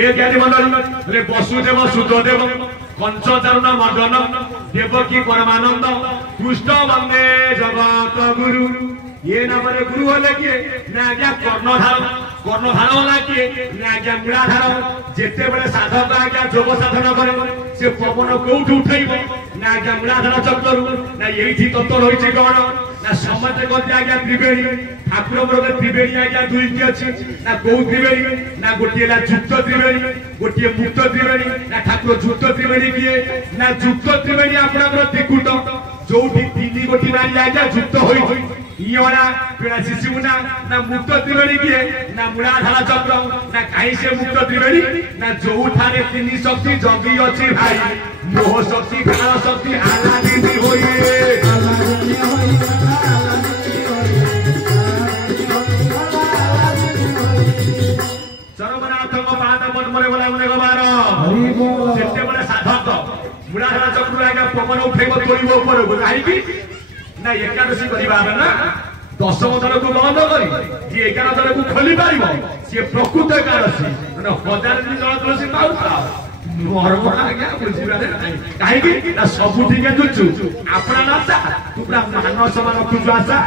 हे ज्ञानी मंडल वसुदेव सुतदेव कंचचारुण मर्दन देवकी परमानंद कृष्ण वंदे जगत गुरु ये नाम गुरु हले किए ना आज्ञा कर्णधार कर्णधार होला किए ना आज्ञा मूलाधार जेते बेले साधक आज्ञा जोग साधन करे से पवन कोउठ उठैबो ना आज्ञा मूलाधार चक्रु ना एठी तत्व रहिछि कोन ना समते गति आज्ञा त्रिवेणी ठाकुर मोर त्रिवेणी आज्ञा दुई की अछि ना को त्रिवेणी ना गोटिए ला जुक्त त्रिवेणी गोटिए मुक्त त्रिवेणी ना ठाकुर जुक्त त्रिवेणी किए ना जुक्त त्रिवेणी आपन हमर त्रिकुट जोठी तीनी गोटी मारी आज्ञा जुक्त होई इयोरा पेड़ा शिशुना ना मुक्त त्रिवेणी किए ना मूलाधार चक्र ना काई से मुक्त त्रिवेणी ना जोठारे तीनी शक्ति जगी अछि भाई मोह शक्ति काल शक्ति आलादिनी होई मूलाधार चक्र आज्ञा पवन उठेब तोड़ब ऊपर को ना एकादशी कर ना 10 जन को बंद कर 11 जन को खोली पार सी प्रकृत एकादशी हजार दिन जल तुलसी पाऊता कहीं सब ठीक जुचु अपना नाचा तू पूरा मान समान रखुचु आशा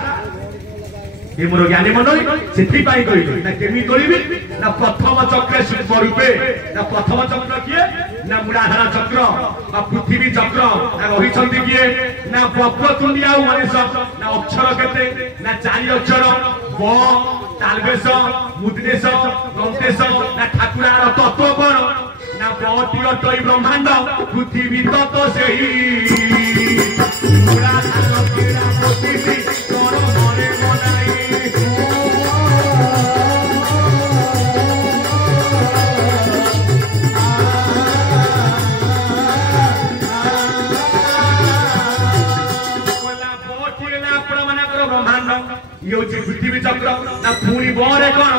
ये मोर ज्ञानी मंडल से कहली ना केमी तोड़बी ना प्रथम चक्र सूक्ष्म रूपे ना प्रथम चक्र किए ना मूलाधार चक्र ना पृथ्वी चक्र ना रही किए ना बपतुंडिया मनीष ना अक्षर केते ना 4 अक्षर ब तालवेश मुद्रेश दंतेश ना ठाकुरार तत्व कौन ना बटी अटई ब्रह्मांड पृथ्वी तत्व से मूलाधार क्रीड़ा पृथ्वी कर मरे बनाई पृथ्वी चक्र ना पुणी बरे कौन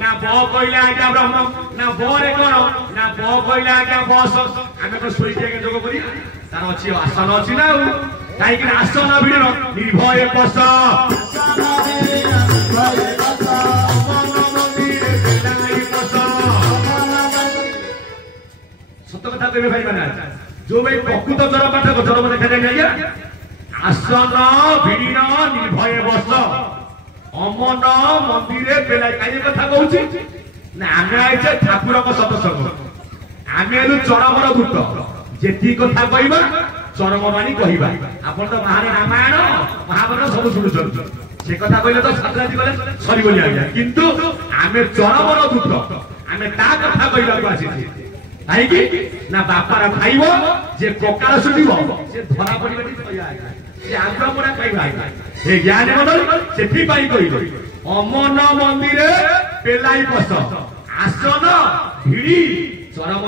ना ब कहले आज्ञा ब्रह्म ना बरे कौन ना ब कहले आज्ञा बस आम तो शोक जोग कर तार अच्छी आसन अच्छी ना कहीं आसन भिड़ निर्भय बस सत कथा कहे भाई मैंने जो भाई प्रकृत जर पाठ जरम देखा जाए आज्ञा आसन भिड़ निर्भय बस अमन मंदिर बेला कहीं कथा कहूँ ना आम आईचे ठाकुर सतसंग आम आलु चरमर दूत जी कथा कहवा चरम बाणी कहवा आप तो रामायण महाभारत सब शुणुं से कथा कहले तो सातराती गले सर आज्ञा किंतु आम चरमर दूत आम ता कथा कहवा आसी ना बापार खाइब जे प्रकार शुणव से धरा पड़ा से आग्रह पड़ा कहवा हे ज्ञानी मंडल से कहले अमन मंदिर पेलाई बस आसन भिड़ी चरम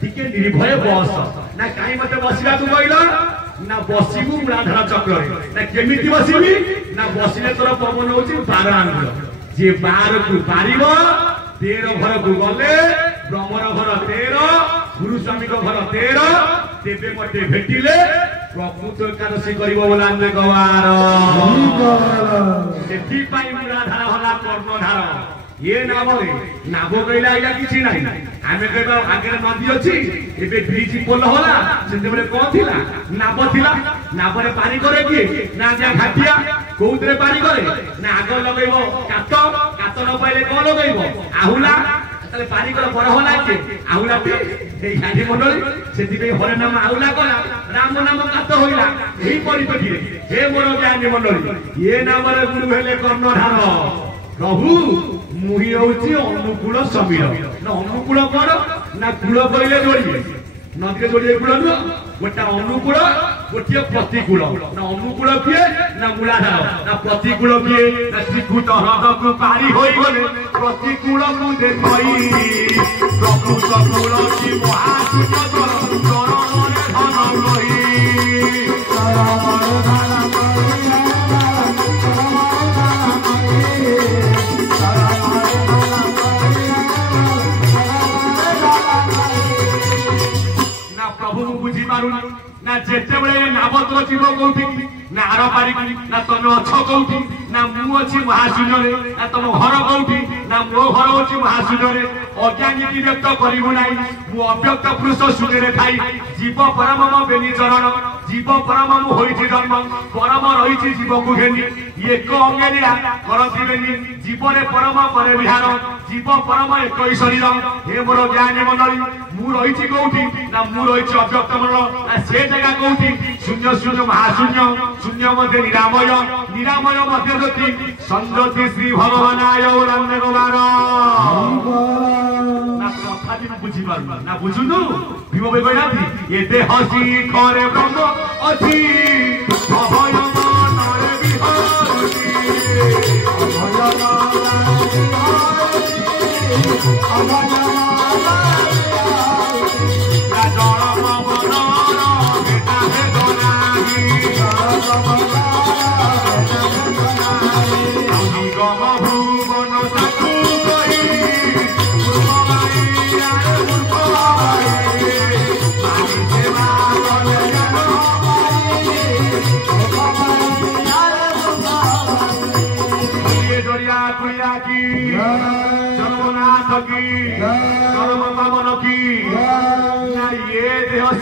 टिके निर्भय बस ना कहीं मत बसवा तू कहल ना बसबू मूलाधार चक्र ना केमिति बसबी ना बसिले तोर पवन होची 12 आंगुल जे 12 को पारिब 13 घर को गले ब्रह्मर घर 13 गुरु स्वामी घर 13 तेबे मते भेटिले प्रकृत एकादशी करिबो बोला ने गवार सेठी पाई मूलाधार होला कर्णधार ये नाम नाभ कहले आज्ञा किछि नाही आमे कहबा आगे नदी अछि एबे ब्रिज पोल होला सेते बेले कोन थिला नाभ थिला नाभरे पानी करे कि ना जा घाटिया कोउतरे पानी करे ना आग लगैबो कात कात न पाइले कोन लगैबो आहुला ताले पानी कर बड़ होला के आहुला पे ए गाडी मंडल सेति पे हरे नाम आहुला कला राम नाम कात होइला एही परिपेटी हे मोर ज्ञानी मंडल ये नाम रे गुरु हेले कर्णधार प्रभु मुही होची अनुकूल समीर ना अनुकूल कोन ना कूल कहले जोड़ी नदी जोड़ी कूल न गोटा अनुकूल गोटे प्रतिकूल ना अनुकूल किए ना मूलाधार ना प्रतिकूल किए ना त्रिकुट हृद को पारी होई गले प्रतिकूल को देखई प्रकृत कूल की महासुत चरण धन गई ना प्रभु बुझी पारुनी ना जेते बेले नाबतर जीव कोठी ना आर पारिक ना तुम अछ कौटी ना मु अच्छी महाशून्य ना तुम घर कौटी ना मो घर होची महाशून्य अज्ञानी व्यक्त करू ना मु अव्यक्त पुरुष शून्य थाई जीव परम बेली चरण जीव परम होइछि जन्म परम रही जीव को घेनी एक अंगेलिया करथिबेनी जीवरे परम करे विहार जीव परम एक शरीर हे मोर ज्ञानी मंडली मु रही कौटी ना मु रही अव्यक्त मंडल ना से जगह कौटी शून्य शून्य महाशून्य शून्य मध्य निरामय निरामय मध्य ज्योति संज्योति श्री भगवानाय नंदकुमार ना कथा भी बुझी पारु ना बुझुनु भीम भाई कहना ये देह शिखरे ब्रह्म अछि अभय मनरे विहरति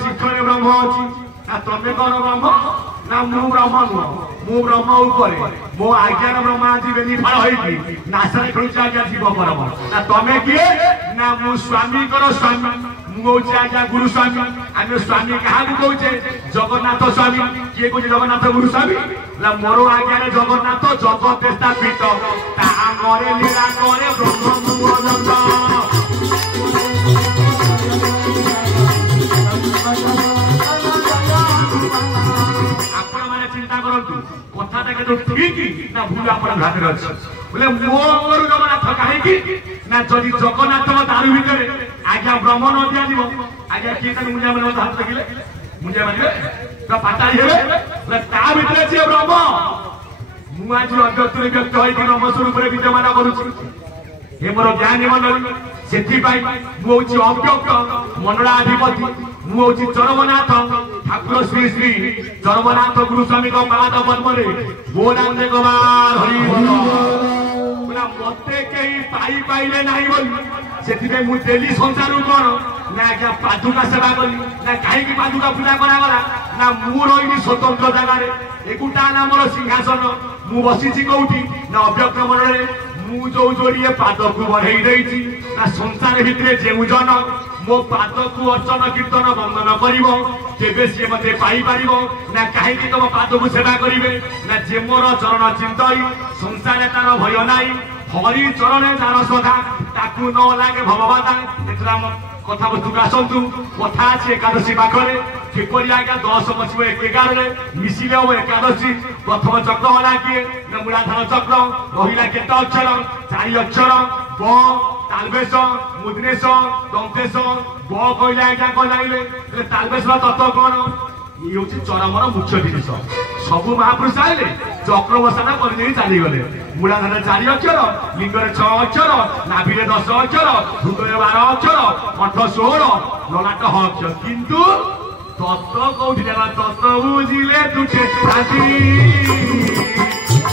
शिखरे ब्रह्म अच्छी ना तमें कौन ब्रह्म ना मु ब्रह्म नुह मु ब्रह्म ऊपर मो आज्ञान ब्रह्म आज बेनिफल होई नाशरे खेलुचा आज्ञा जीव परम ना तमें किए ना मु स्वामी कर स्वामी मु होची आज्ञा गुरु स्वामी आमे स्वामी कहा को कहूचे जगन्नाथ स्वामी किए को जगन्नाथ गुरु स्वामी ना मोरो आज्ञा रे जगन्नाथ जगत स्थापित ता करे लीला करे ब्रह्म मु अनंत कथा ठीक ना भूल आप बोले मोर जगन्नाथ कहीं ना जदि जगन्नाथ दारू भितर आज्ञा ब्रह्म न दिया आज्ञा किए मुंजा मन हाथ लगे मुंजा मारे तो पाताली हे ता भितर छे ब्रह्म मु आज अव्यक्त व्यक्त होई ब्रह्म स्वरूप रे विद्यमान करूछी हे मोर ज्ञानी मंडली सेथि पाई मु होची अव्यक्त मंडलाधिपति मु होची चरमनाथ ठाकुर श्री श्री चरमनाथ गुरु स्वामी को पाद पद्म रे बोलांदे गवार हरि बोला मते केही पाई पाइले नाही बोली सेथि पे मु देली संसार कोन ना क्या पादुका सेवा करी ना काहे की पादुका पूजा करा गला ना मु रहिनी स्वतंत्र जगह रे एकुटा ना मोर सिंहासन मु बसिछि कोउठी ना अव्यक्त मन रे मु जो जोड़िए पाद को बढ़ाई देछि ना संसार भितरे जेउ जन मो पाद को अर्चन कीर्तन बंदन करिवो केबे से मते पाई पारिवो ना काहे की तुम पाद को सेवा करिवे ना जे मोर चरण चिंतई संसार तार भय नाही हरि चरणे तार सदा ताकू न लागे भगवता एतरा कथा वस्तु आसतु कथा अच्छे एकादशी पाखरे किपरि आज्ञा 10 बसिब 11 रे मिसिले हो एकादशी प्रथम चक्र होला किए ना मूलाधार चक्र रहिला केत अक्षर 4 अक्षर ब तालबेश मुद्रेश दंतेश ब कहले आज्ञा कहलाइले तालबेश तत्व कोन ये होची चरमर मुख्य जिनिस सबु महापुरुष आइले चक्र बसाना कर देई चली गले मूलाधार 4 अक्षर लिंगरे 6 अक्षर नाभिरे 10 अक्षर हृदय 12 अक्षर कंठ 16 ललाट अक्षर किंतु तत्व कोठी देला तत्व बुझिले तुठे शांति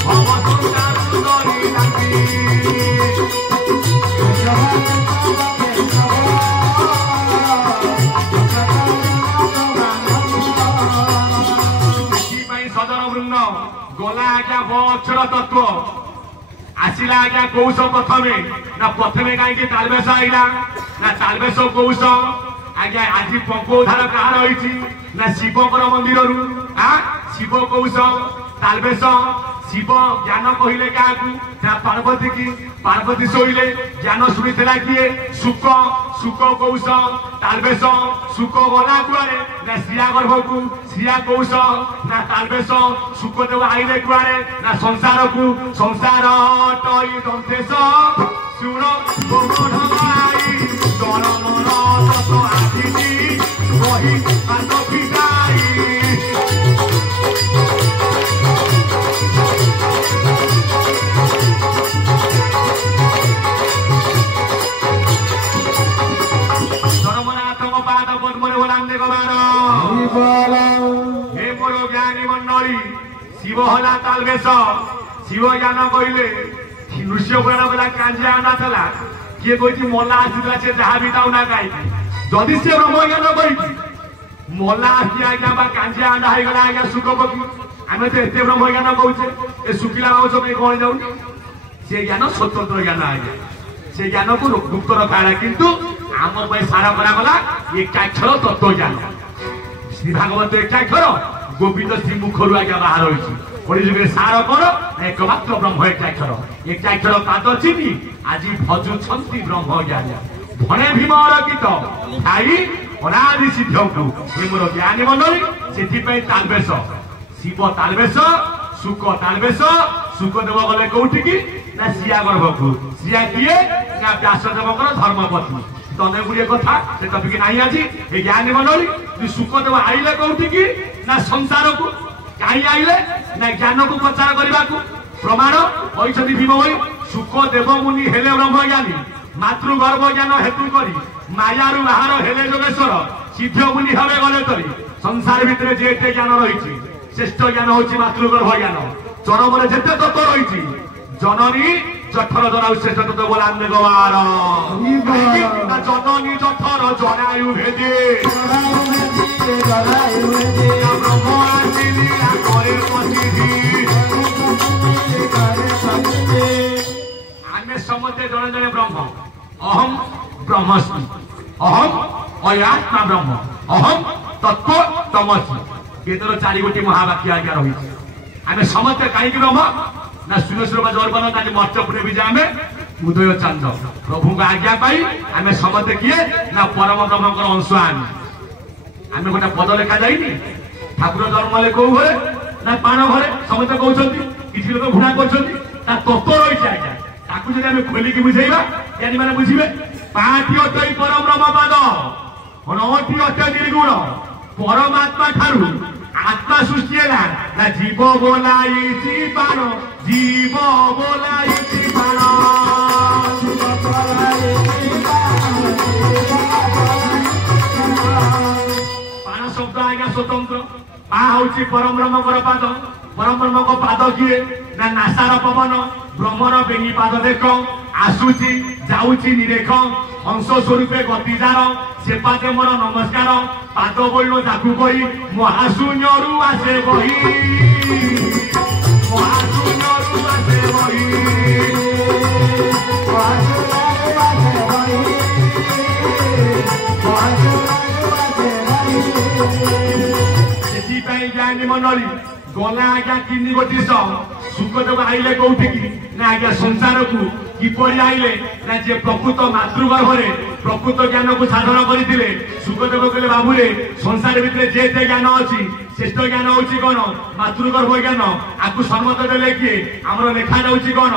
भवसंसार सुंदरी शांति गला आज्ञा ब अक्षर तत्व आसिला आज्ञा कौश प्रथमे ना प्रथमे कहीं तालबेश आईला ना तालबेश कौश आज्ञा आज पंकोधार कहार होइछि ना शिवकर मंदिर रु शिव कौश तालबेश शिव ज्ञान कहले क्या ना पार्वती की पार्वती शोइले ज्ञान शुणीला किए सुख सुख कौश तालबेश सुख गला कुआरे ना श्रिया गर्भ को श्रिया कौश ना तालबेश सुख देव आईले कुआरे ना संसार को संसार टई दंतेश सुण आई चरमर तत आदिनी कहि पाद पिटाई शिव हला तालबेश शिव ज्ञान कहले नृष्य पुराण बोला कांजिया अंडा था किए कही मला आसला से जहाँ भी दाऊ ना गाई जदि से ब्रह्म ज्ञान कही मला आसी आज्ञा कांजिया अंडा हो गला आज्ञा सुख पकी आम तो एत ब्रह्म ज्ञान कहे ए शुक्ला बाबू सब कौन जाऊ से ज्ञान स्वतंत्र ज्ञान आज्ञा से ज्ञान को गुप्त रखा किंतु आम सारा करागला एकाक्षर तत्व ज्ञान श्री भागवत एकाक्षर गोविंद श्री मुखर आज्ञा बाहर होगी सार कौन एकमात्र ब्रह्म एकाक्षर पाद चिन्ह आज भजुंट ब्रह्म ज्ञान भणे भीम गीत खाई अनादि सिद्ध को मोर ज्ञानी मंडली से तालबेश शिव तालबेश सुख तालबेश सुखदेव गले कौटी की ना सिया गर्भ को सिया किए ना व्यासदेव धर्मपत्नी तने गुड़े कथा से टपिक नहीं आज ये ज्ञानी मंडली सुखदेव आइले कौटी की ना संसार को कहीं आइले ना ज्ञान को प्रचार करने को प्रमाण कहते भीम भाई सुखदेव मुनि हेले ब्रह्म ज्ञानी मातृगर्भ ज्ञान हेतु करी मायारू बाहर हेले जोगेश्वर सिद्ध मुनि भावे गले तरी संसार भितर जेते ज्ञान रही श्रेष्ठ ज्ञान हूँ मातृगर्भ ज्ञान चरम जेते तत्व रही जननी जठर जरा श्रेष्ठ तत्व बोला गवार जननी जठर जरायु भेदे ब्रह्म आसिली आमे समस्ते जड़े जड़े ब्रह्म अहम ब्रह्मस्मि अहम अयात्मा ब्रह्म अहम तत्व तमसि वेदर 4 गोटी महावाक्य आज्ञा रही आमे समस्ते कहीं ब्रह्म ना सुरेश्वर जर्पण ताकि मर्चपुरे भी जामे उदय चंद प्रभु का आज्ञा पाई आमे समस्ते किए ना परम ब्रह्म अंश आमे गोटे पद लेखा जाइनी ठाकुर जन्म ले कौ घरे ना पाण घरे समस्ते कहते किसी लोक घृणा कर तत्व रही आज्ञा ताकू जब आम खोलिकी बुझेगा ज्ञानी मैंने बुझे 5टी अटई परम ब्रह्म पाद 9टी अट निर्गुण परमात्मा ठारू आत्मा सृष्टि है ना जीव बोलाई बाण जीव बोलाई बाण बाण शब्द आज्ञा स्वतंत्र पा हूँ परम ब्रह्म पाद परम ब्रह्म को पाद किए ना नासार पवन ब्रह्मर बेंगी पाद देख आसुची जाऊची निरेख हंस स्वरूपे गतिजार से पादे मोर नमस्कार पाद बोल जाकू कही महाशून्यरू आसे बही महाशून्यरू आसे बही ज्ञानी मंडली गला आज्ञा 3 गोटी सुखदेव आइले कौटी की ना आज्ञा संसार को किपरि आइले ना जे प्रकृत मातृगर्भ प्रकृत ज्ञान को साधन करते सुखदेव कहले बाबूरे संसार भितर जे ज्ञान अच्छी श्रेष्ठ ज्ञान हूँ कौन मातृगर्भ ज्ञान आपको सम्मत देले किए आमर लेखा जाऊँगी कौन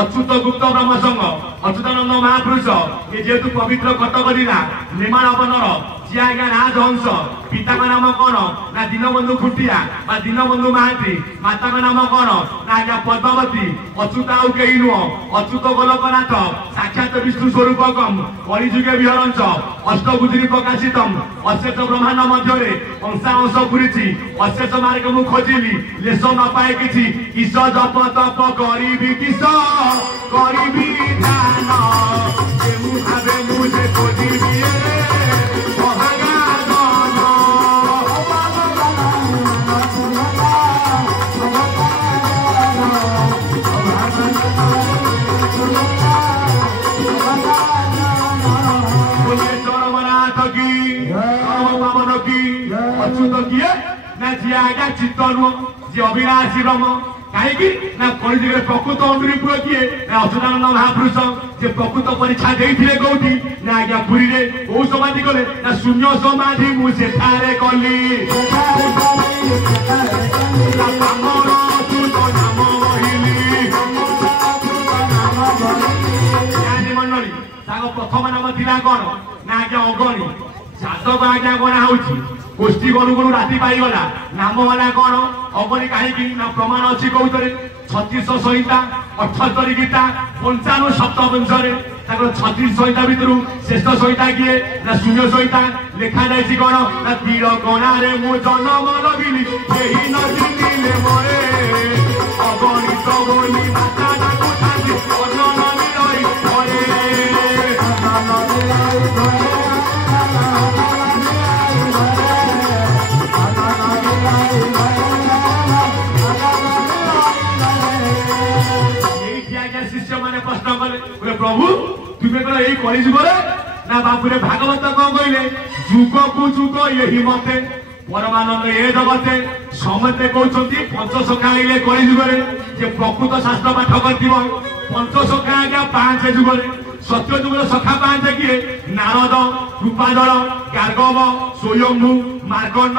अच्युत गुप्त ब्रह्म संघ अच्युतानंद महापुरुष ये जेहेतु पवित्र कटक जिला निर्माण बनर जी आज्ञा राज हंस पिता का नाम कौन ना दीनबंधु खुटिया दीनबंधु महांती माता का नाम कौन ना आज्ञा पद्मावती अच्युत आउ कहीं नुह अच्युत गोलकनाथ साक्षात विष्णु स्वरूपकम कलिजुगे विहरंच अष्टबुद्धि प्रकाशितम अशेष ब्रह्मांड मध्य अंशांश पूरी अशेष मार्ग मु खोजिली लेस न पाए कि ईश जप तप करी किस करी ध्यान भावे मुझे खोजिबी अच्युत किए ना जी आज्ञा चित्त नुह जी अविनाशी ब्रह्म कहीं ना कलिजुगे प्रकृत अंडुरीपुर किए ना अच्युतानंद महापुरुष जे प्रकृत परीक्षा देते कौटी ना आज्ञा पुरी कौ समाधि कले ना शून्य समाधि मुझे कली मंडली प्रथम नाम था कौन ना आज्ञा अगणी जातक आज्ञा गणा हूँ गोष्ठी गणु गणु राति पाईगला नाम वाला कौन अगणी कहीं ना प्रमाण अच्छी कौन 36 संहिता 78 गीता 95 सप्तवंशे 36 संहिता भितर श्रेष्ठ संहिता किए ना शून्य संहिता लेखा जाइए कौन ना तीर कणारे मु जन्म लगिली यही नदी मोरे अगणित बोली माता डाकू थांती अनन निरई घरे शिष्य मैंने प्रश्न कले प्रभु तुम्हें कह यही कली जुग ना बापुरे भागवत कौन कहले जुग को जुग यही मते परमानंद ए जगते समस्ते कहते पंचसखा आइले कली जुगे जे प्रकृत शास्त्र पाठ कर पंचसखा आज्ञा 5 जुगे सत्य जुगर सखा 5 किए नारद कृपादल गार्गव स्वयंभू मार्कंड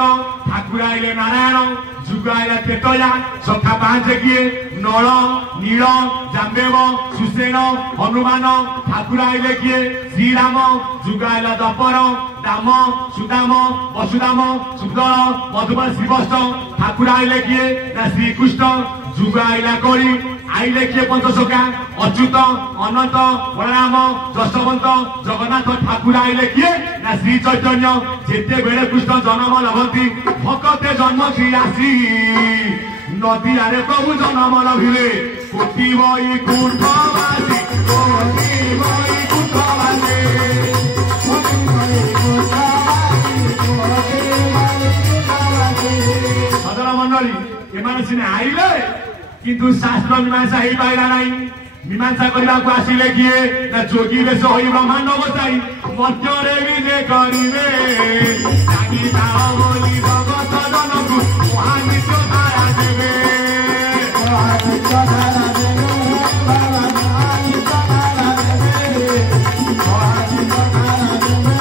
ठाकुर आइले नारायण जुग आइला तेतया सखा 5 किए नल नील जाम्बेव सुसेन हनुमान ठाकुर आइले किए श्रीराम जुग आइला दपर दाम सुदाम वसुदाम सुदल मधुबन श्रीवस्त ठाकुर आइले किए ना श्रीकृष्ण जुग आइला करी आइले किए पंचसखा अच्युत अनंत बलराम जशवंत जगन्नाथ ठाकुर आइले किए ना श्री चैतन्य जेते बेले कृष्ण जन्म लभंती भक्ते जन्म श्री आसी नदी आरे प्रभु जन्म लभिले कोटि बई कुंठवासी कोटि बई कुंठवासी सदर मंडली एमाने सिने आइले किंतु शास्त्र मीमांसा ही पाइला नहीं मीमांसा करने को आसिले किए ना जोगी बेश होई ब्रह्मांड बचाई मर्त्यरे विजय करिवे जागी दाओ बोली भगत जनकु महानित्य धारा देवे महानित्य धारा देवे महानित्य धारा देवे महानित्य धारा देवे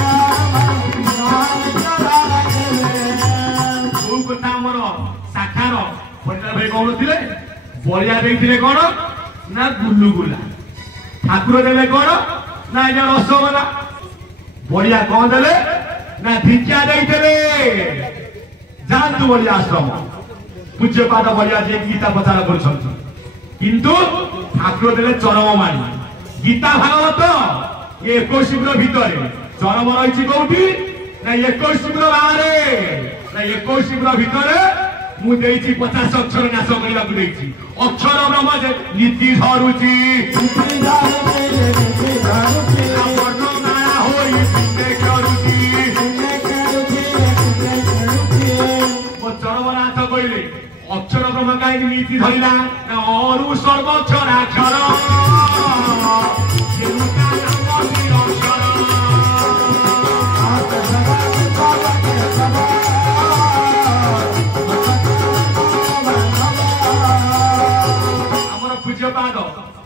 महानित्य धारा देवे जो कथा हमर शाखार पंडित भाई कौन थिले बलिया देइथिले कोन ना गुल्लुगुला ठाकुर देले कोन ना ये रसगोला बलिया कोन देले ना भिक्षा देइथिले जानतु बलिया आश्रम पूज्य पाद बलिया जे गीता प्रचार करछन किंतु ठाकुर देले चरम मानी गीता भागवत ये 21 भितरे चरम रहिछि कोठी ना 21 बाहरे ना 21 भितरे मु देइछि 50 अक्षर नाश करला को देइछि अक्षर ब्रह्म जे नीति धरुछि नीति धरुछि नीति धरुछि वर्ण माया होई सिद्धे करुछि सिद्धे करुछि सिद्धे करुछि मो चरमनाथ कइले अक्षर ब्रह्म काई नीति धरिला ना अरु सर्वक्षर अक्षर जेनुका नाम अक्षर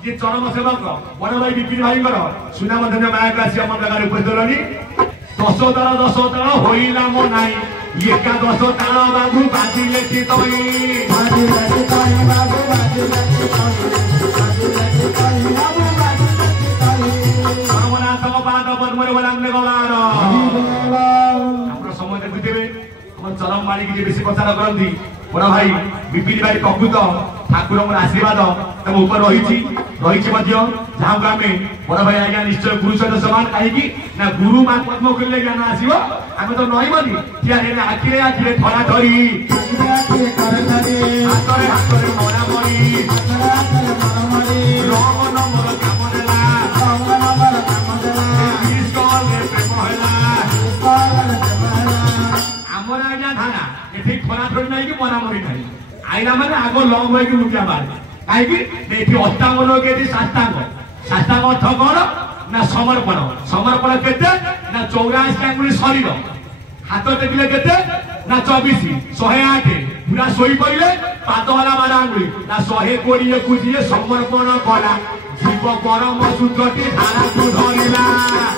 ये चरम सेवक बड़ भाई विपिन भाई सुना मध्य माया आसी आम जगह उपस्थित रही 10 दल होइला मो नाई एकादश ताल बाबू बाजिले चरमनाथ पाद पद्मरे बोलांगे गलार समय देखुथे चरम मालिक जी बेसी प्रचार करती बड़ भाई विपिन भाई प्रकृत ठाकुर आशीर्वाद तम ऊपर रही जहाँ को आम बड़ भाई आज्ञा निश्चय गुरु सहित समान कहीं ना गुरु मां पद्म खोलिले ज्ञान आसो आम तो नईबनी ठिया आखिरे आखिरे थरा धरी हाथ मरामरी रंग नंबर काम देला प्रेम आमर आज्ञा धारा ये थरा धरी ना कि मरामरी ना आईला मैंने आग लंग हो मुठिया मारे कहीं अष्टांग के साष्टांग साष्टांग अर्थ कौन ना समर्पण समर्पण केते ना 84 आंगुली शरीर हाथ टेकिले केते ना 24 108 पूरा सोई पड़े पाद वाला 12 आंगुली ना 120 को जी समर्पण कला जीव परम सूत्रटी धारा को धरिला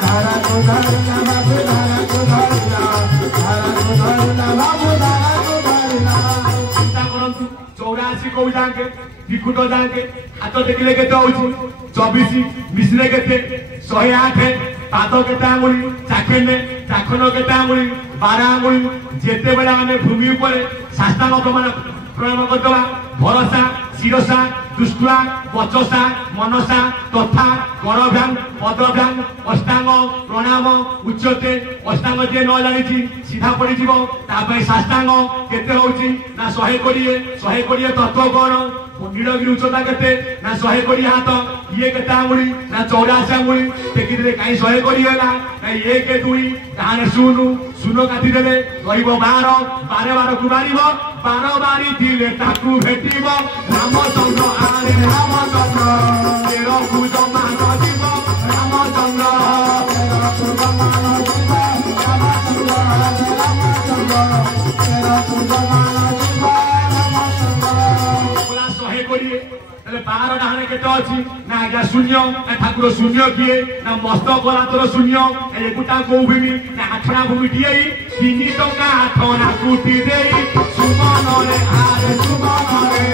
धारा को धरिला बाबू धारा को धरिला धारा को धरिला बाबू धारा को धरिला चिंता करंतु 84 को जाके त्रिकुट जाके हाथ देखिले केते होउछि 24 मिश्रे केते 108 पाद केते आंगुली चाखेने चाखन केते आंगुली 12 आंगुली जेते बेला माने भूमि ऊपर साष्टांग प्रमाण प्रणाम करदवा भरोसा शिरसा दुष्टा बचसा मनसा तथा करभ्यां पदभ्यां अष्टांग प्रणाम उच्चते अष्टांग जे न जानी सीधा पड़ी जीव तापई साष्टांग केते होउची ना 120 तत्व कौन नीलगिरी उच्चता केते ना 120 हाथ ये केते आंगुली ना 84 आंगुली टेकिदे काई 120 होला ना 1 2 ताने सुनो काटी देले रहिबो 12 12 को मारिबो 12 बारी दिले ताकू भेटिबो रामचंद्र आरे रामचंद्र तेरो पूजो मान जीव रामचंद्र तेरो पूजो मान जीव रामचंद्र तेरो पूजो मान जीव रामचंद्र बोला 120 तले 12 डाहने केते अछि ना आज्ञा शून्य ना ठाकुर शून्य किए ना मस्तक गला तोर शून्य ए गुटा को भूमि ना आठना भूमि दिए 3 टका आठना कुटी देई सुमन रे आरे सुमन रे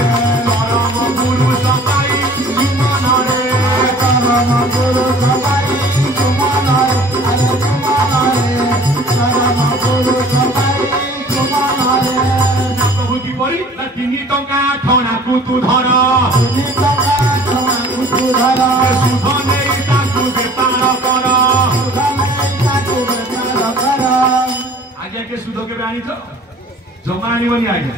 परम गुरु सपाई सुमन रे परम गुरु सपाई सुमन रे आरे सुमन रे परम गुरु सपाई सुमन रे ना प्रभु की परी ना 3 टका आठना कुतु धर 3 टका आठना कुतु धर सुध नेई ताकू बेपार कर सुध नेई ताकू बेपार कर आज्ञा के सुध के आनी छ जमा आनिबनी आज्ञा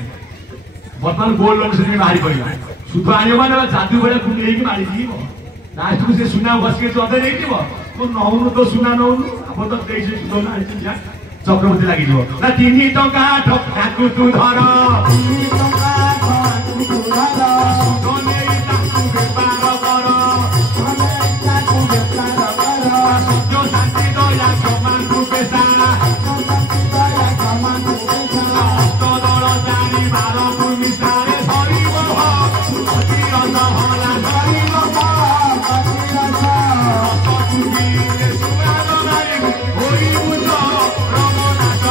बर्तमान गोल्ड लोन से बाहरी पड़ा सुध आनिब माने जादू भले कुंडी की मारी जीव लास्ट को से सुना बस के चोदे नहीं जीव तो नहुनु तो सुना नहुनु अब तो देश सुध आनी जा चक्रवर्ती लागि जीव ना 3 टका ठाकू तू धर 3 टका ठाकू तू धर सुध नेई ताकू बेपार कर सुध नेई ताकू बेपार कर सत्य शांति दया क्षमा रूपेशा शांति दया क्षमा रूपेशा हस्त दल जानी बार भूमि सारे धरिब अति रस भला धरिब अति रस सतुकी के सुगान नारी होई बुझ रमनाथ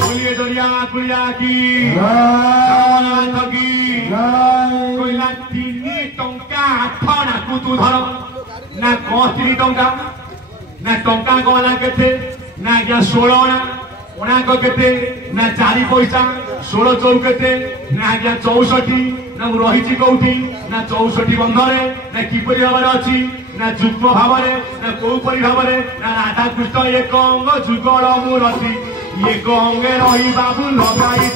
बोलिए दरिया कुलिया की रामनाथ की कोइला 3 टंका 8 ना कुतु धर ना 3 टंका ना टंका गला केते ना 16 ना ओना को केते ना 4 पैसा 16 चौकेते ना 64 ना रही कौटी ना 64 बंधरे ना किपरि भाव अच्छी ना जुग्म भाव ना कौपरी भाव ना राधा कृष्ण एक अंग जुगल मूर्ति एक अंगे रही बाबू लगाई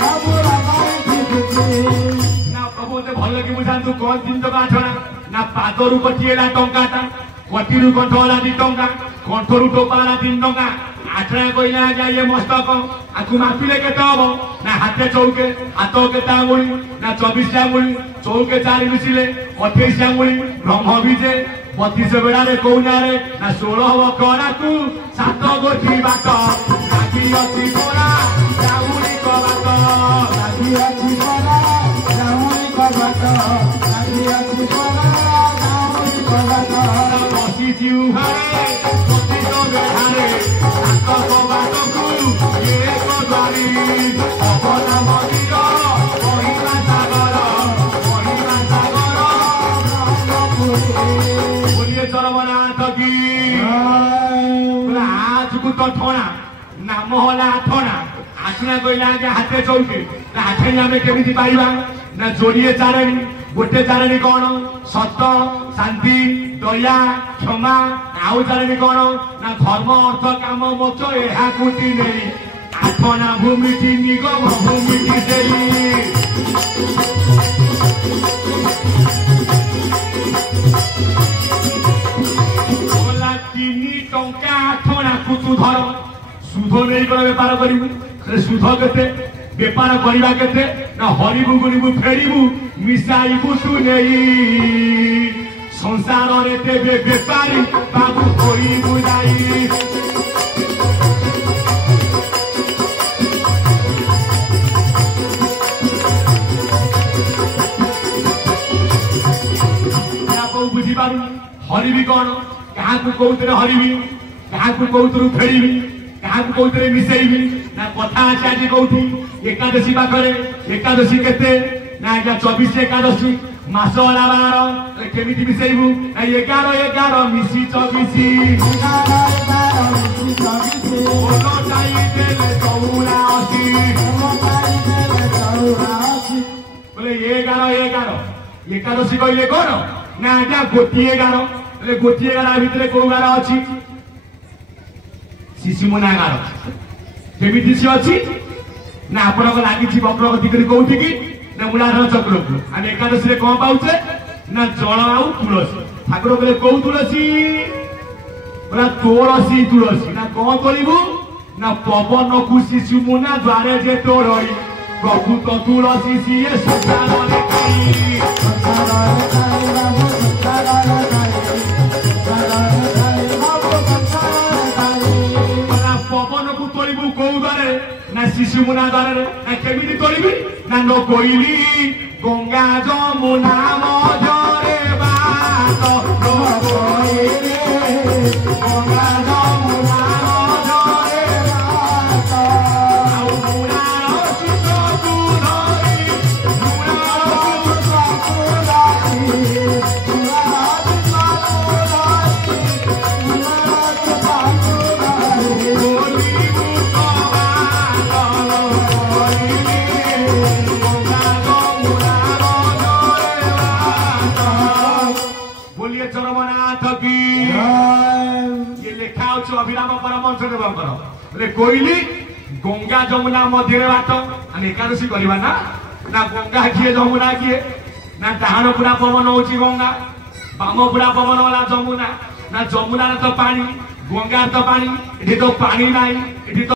बाबू ना प्रभु ते भल कि बुझातु कौन 3 टका 8 ना पादरू कटिएला टंकाटा कटिरु कंठला 2 टंका कंठरू टोपाला 3 टंका आठना कइला आज्ञा ये मस्तक आकु मापिले केते हबो ना हाथे चौके हाथ केते आंगुली ना 24 आंगुली चौके 4 मिसिले 28 आंगुली ब्रह्म बीजे 32 बेड़ा रे कौना रे ना 16 बकराकू 7 गोठी बाट लागी अछि कोरा जाउली को बाट लागी अछि कोरा जाउली को बाट लागी अछि कोरा जाउली को बाट बसी जिउ घरे बसी तो बेहारे सात को बाटकू एक द्वारी अपना मंदिर महिमा सागर बोलिए चरमनाथ की आज को तो ठोना नाम होला ठोना आठना कइला के हाथे चौके आठे आमे केमिति पाइबा ना जोड़िए चारेणी गोटे चारेणी कौन सत्य शांति दया क्षमा आउ चारेणी कौन ना धर्म अर्थ काम मोक्ष एहा कुटी नेई आठना भूमिटी निगम भूमिटी देई बोला 3 टंका 8 ना कुतु धर सुध नहीं कर बेपार करू से सुध केते बेपार करवा केते ना हरिबु गुनिबु फेरिबु मिसाइबु तू नहीं संसार रे तेबे बेपारी बाबू होई बुझाई बुझी पारू हरिबी कौन क्या कौतरे हरिबी क्या कौतरू फेरिबी क्या कौतरे मिसेबी ना कथा अच्छे आज कौटी एकादशी पाखे एकादशी केते ना आज्ञा 24 एकादशी मास वाला 12 केमिति मिसेबू 11 मिसी 24 बोले 11 एकादशी कहले कौन ना आज्ञा गोटी 11 गोटी 11 भितर कौ 11 अच्छी शिशुमुना 11 केमिति सी अच्छी ना आपण लगी वक्रगति कर कौटी की ना मूलाधार चक्र को आम एकादशी रे कौन पाउचे ना जल आउ तुलसी ठाकुर कहले कौ तुलसी बोला तुलसी तुलसी ना कौन करू ना पवन को शिशुमुना द्वारे जे तोड़ प्रभुत तुलसी सीए पवन को तोड़ू कौ द्वारे ना शिशुमुना द्वारे ना केमिति तोड़बी ना न कोइली गंगा जमुना मझरे बात न कोइली गंगा जमुना मझरे बात आउ मुरार चित तुलसी मुरार चित बोलिए चरमनाथ की ये लिखा हो अभिराम परमहंस देवंकर बोले कोइली गंगा जमुना मध्य बाट आम एकादशी करवा ना ना गंगा किए जमुना किए ना डाहाण पूरा पवन हो गंगा बाम पूरा पवन वाला जमुना ना जमुना तो पानी गंगा तो पानी ये तो पानी ना ये तो